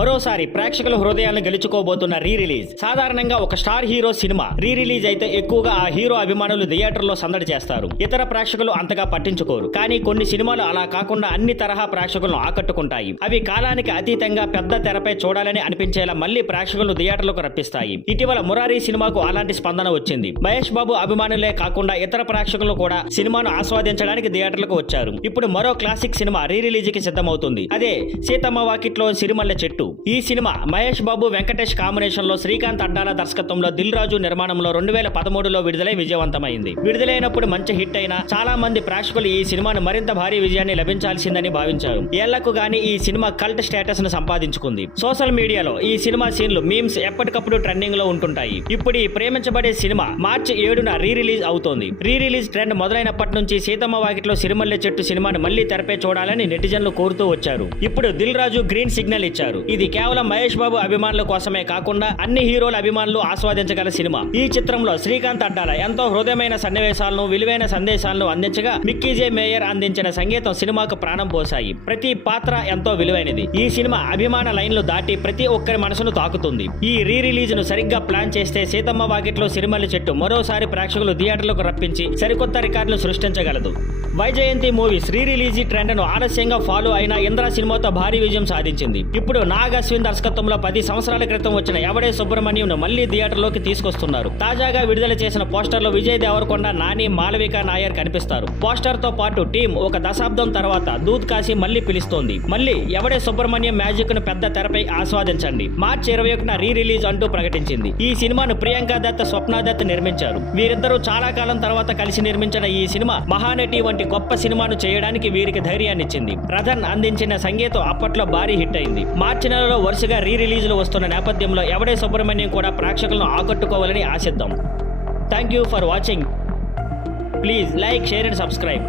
మరోసారి ప్రేక్షకుల హృదయాలను గెలుచుకోబోతున్న రీ రిలీజ్. సాధారణంగా ఒక star hero cinema re release అయితే ఎక్కువగా ఆ హీరో అభిమానులు థియేటర్లో సందడి చేస్తారు. ఇతర ప్రేక్షకులు అంతగా పట్టించుకోరు. కానీ కొన్ని సినిమాలు అలా కాకుండా అన్ని తరహా ప్రేక్షకులను ఆకట్టుకుంటాయి. అవి కాలానికి అతీతంగా పెద్ద తెరపై చూడాలని అనిపించేలా మళ్లీ ప్రేక్షకులను థియేటర్లకు రప్పిస్తాయి. ఇటీవల మురారి సినిమాకు అలాంటి స్పందన వచ్చింది. మహేష్ బాబు అభిమానులే కాకుండా ఇతర ప్రేక్షకులు కూడా సినిమాను ఆస్వాదించడానికి థియేటర్లకు వచ్చారు. ఇప్పుడు మరో క్లాసిక్ సినిమా రీ రిలీజ్ కి సిద్ధమవుతుంది. అదే సీతమ్మ వాకిట్లో సిరిమల్లె చెట్టు. ఈ సినిమా మహేష్ బాబు వెంకటేష్ కాంబినేషన్ లో శ్రీకాంత్ అడ్డాల దర్శకత్వంలో దిల్ రాజు నిర్మాణంలో 2013లో విడుదలై విజయవంతమైంది. విడుదలైనప్పుడు మంచి హిట్ అయినా చాలా మంది ప్రేక్షకులు ఈ సినిమాను మరింత భారీ విజయాన్ని లభించాల్సిందని భావించారు. ఏళ్లకు గానీ ఈ సినిమా కల్ట్ స్టేటస్ ను సంపాదించుకుంది. సోషల్ మీడియాలో ఈ సినిమా సీన్లు మీమ్స్ ఎప్పటికప్పుడు ట్రెండింగ్ లో ఉంటుంటాయి. ఇప్పుడు ఈ ప్రేమించబడే సినిమా మార్చి 7న రీ రిలీజ్ అవుతోంది. రీ రిలీజ్ ట్రెండ్ మొదలైనప్పటి నుంచి సీతమ్మ వాకిట్లో సిరిమల్లె చెట్టు సినిమాను మళ్లీ తెరపై చూడాలని నెటిజన్లు కోరుతూ వచ్చారు. ఇప్పుడు దిల్ రాజు గ్రీన్ సిగ్నల్ ఇచ్చారు. ఇది కేవలం మహేష్ బాబు అభిమానుల కోసమే కాకుండా అన్ని హీరోల అభిమానులు ఆస్వాదించగల సినిమా. ఈ చిత్రంలో శ్రీకాంత్ అడ్డాల ఎంతో హృదయమైన సన్నివేశాలను, విలువైన సందేశాలను అందించగా మిక్కీ జే మేయర్ అందించిన సంగీతం సినిమాకు ప్రాణం పోశాయి. ప్రతి పాత్ర ఎంతో విలువైనది. ఈ సినిమా అభిమాన లైన్లు దాటి ప్రతి ఒక్కరి మనసును తాకుతుంది. ఈ రీ రిలీజ్ ను సరిగ్గా ప్లాన్ చేస్తే సీతమ్మ వాకిట్లో సిరిమల్లె చెట్టు మరోసారి ప్రేక్షకులు థియేటర్లకు రప్పించి సరికొత్త రికార్డులు సృష్టించగలదు. Vyjayanthi movies re release trend ను ఆలస్యంగా ఫాలో అయిన ఇంద్ర సినిమాతో భారీ విజయం సాధించింది. ఇప్పుడు నాగ్ అశ్విన్ దర్శకత్వంలో 10 సంవత్సరాల క్రితం వచ్చిన ఎవడే సుబ్రహ్మణ్యం మళ్లీ థియేటర్లోకి తీసుకొస్తున్నారు. తాజాగా విడుదల చేసిన పోస్టర్లో విజయ్ దేవరకొండ, నాని, మాళవిక నాయర్ కనిపిస్తారు. పోస్టర్ తో పాటు టీం ఒక దశాబ్దం తర్వాత దూద్ కాశీ మళ్లీ పిలుస్తోంది. మళ్లీ ఎవడే సుబ్రహ్మణ్యం మ్యాజిక్ ను పెద్ద తెరపై ఆస్వాదించండి. మార్చి 21న రీ రిలీజ్ అంటూ ప్రకటించింది. ఈ సినిమాను ప్రియాంక దత్, స్వప్న దత్ నిర్మించారు. వీరిద్దరూ చాలా కాలం తర్వాత కలిసి నిర్మించిన ఈ సినిమా మహానటి వంటి గొప్ప సినిమాను చేయడానికి వీరికి ధైర్యాన్నిచ్చింది. రథన్ అందించిన సంగీతం అప్పట్లో భారీ హిట్ అయింది. మార్చి నెలలో వరుసగా రీ రిలీజ్లు వస్తున్న నేపథ్యంలో ఎవడే సుబ్రహ్మణ్యం కూడా ప్రేక్షకులను ఆకట్టుకోవాలని ఆశిద్దాం. Thank you for watching. Please like, share and subscribe.